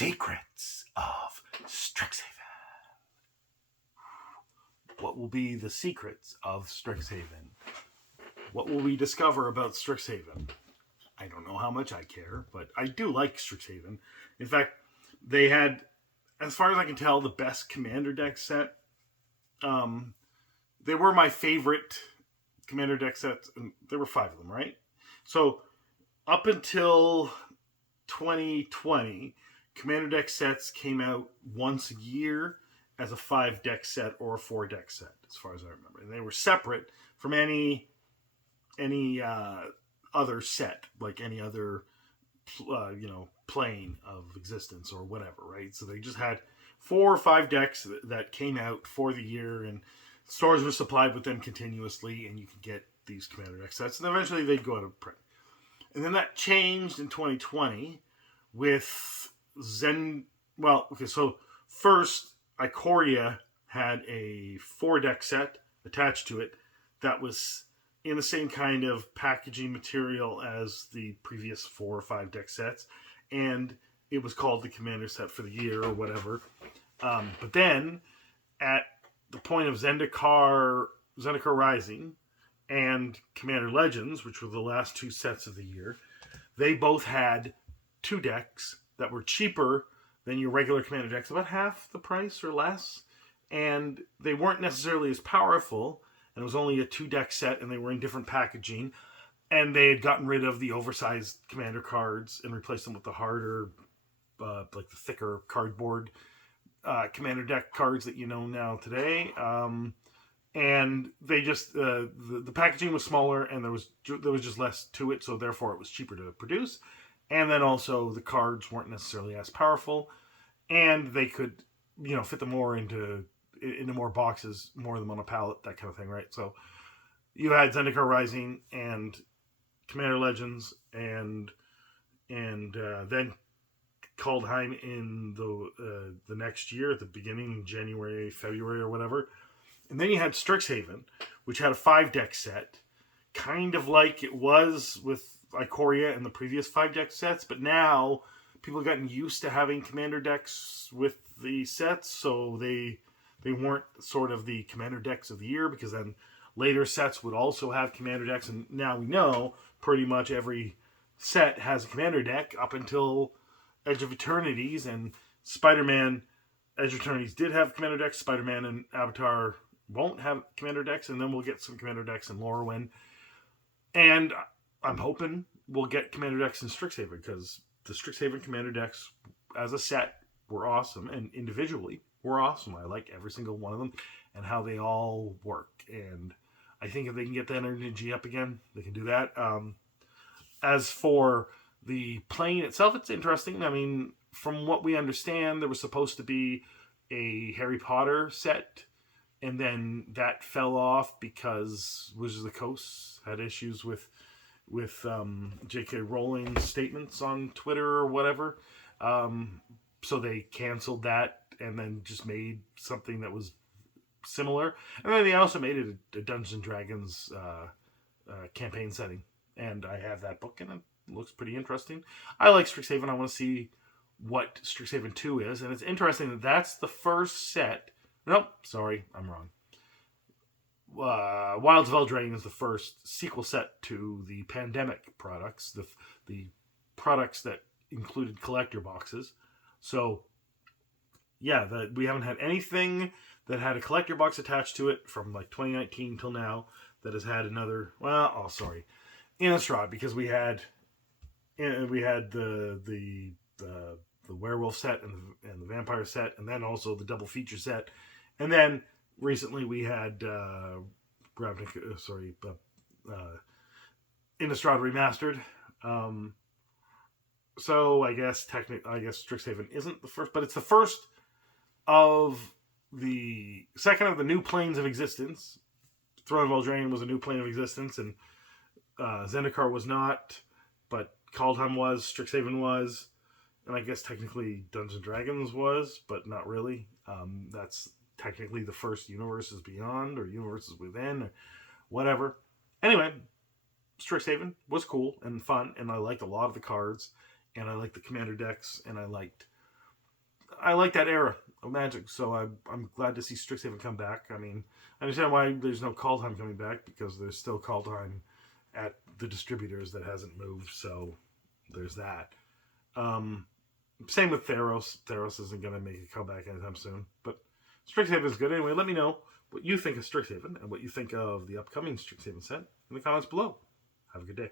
Secrets of Strixhaven. What will be the secrets of Strixhaven? What will we discover about Strixhaven? I don't know how much I care, but I do like Strixhaven. In fact, they had, as far as I can tell, the best Commander deck set. They were my favorite Commander deck sets, and there were 5 of them, right? So up until 2020, Commander deck sets came out once a year as a 5 deck set or a 4 deck set, as far as I remember. And they were separate from any other set, like any other plane of existence or whatever, right? So they just had 4 or 5 decks that came out for the year, and stores were supplied with them continuously, and you could get these Commander deck sets, and eventually they'd go out of print. And then that changed in 2020 with so first Ikoria had a 4 deck set attached to it that was in the same kind of packaging material as the previous 4 or 5 deck sets, and it was called the Commander set for the year or whatever. But then at the point of Zendikar Rising and Commander Legends, which were the last 2 sets of the year, they both had 2 decks that were cheaper than your regular Commander decks, about half the price or less, and they weren't necessarily as powerful, and it was only a 2 deck set, and they were in different packaging, and they had gotten rid of the oversized Commander cards and replaced them with the harder, like the thicker cardboard Commander deck cards that you know now today. And they just the packaging was smaller, and there was just less to it, so therefore it was cheaper to produce. And then also the cards weren't necessarily as powerful, and they could fit them more into more boxes, more of them on a pallet, that kind of thing, right? So you had Zendikar Rising and Commander Legends, and then Kaldheim in the next year at the beginning, January, February, or whatever. And then you had Strixhaven, which had a 5 deck set, kind of like it was with Ikoria and the previous 5 deck sets, but now people have gotten used to having Commander decks with the sets, so they weren't sort of the Commander decks of the year, because then later sets would also have Commander decks, and now we know pretty much every set has a Commander deck up until Edge of Eternities, and Spider-Man Edge of Eternities did have Commander decks. Spider-Man and Avatar won't have Commander decks, and then we'll get some Commander decks in Lorwyn. And I'm hoping we'll get Commander decks in Strixhaven, because the Strixhaven Commander decks as a set were awesome, and individually were awesome. I like every single one of them and how they all work. And I think if they can get that energy up again, they can do that. As for the plane itself, it's interesting. I mean, from what we understand, there was supposed to be a Harry Potter set, and then that fell off because Wizards of the Coast had issues with J.K. Rowling's statements on Twitter or whatever. So they canceled that and then just made something that was similar. And then they also made it a Dungeons & Dragons campaign setting. And I have that book, and it looks pretty interesting. I like Strixhaven. I want to see what Strixhaven 2 is. And it's interesting that that's the first set. Nope, sorry, I'm wrong. Wilds of Eldraine is the first sequel set to the Pandemic products, the products that included collector boxes. So, yeah, we haven't had anything that had a collector box attached to it from like 2019 till now that has had another. Innistrad, because we had the werewolf set and the vampire set, and then also the double feature set, and then recently we had Innistrad Remastered. So I guess Strixhaven isn't the first, but it's the first of the second of the new planes of existence. Throne of Eldraine was a new plane of existence, and Zendikar was not, but Kaldheim was, Strixhaven was, and I guess technically Dungeons & Dragons was, but not really. That's technically the first Universes Beyond or Universes Within or whatever. Anyway, Strixhaven was cool and fun, and I liked a lot of the cards, and I liked the Commander decks, and I liked I like that era of Magic, so I'm glad to see Strixhaven come back. I mean, I understand why there's no call time coming back, because there's still call time at the distributors that hasn't moved, so there's that. Um, Same with Theros. Theros isn't going to make a comeback anytime soon, but Strixhaven is good. Anyway, let me know what you think of Strixhaven and what you think of the upcoming Strixhaven set in the comments below. Have a good day.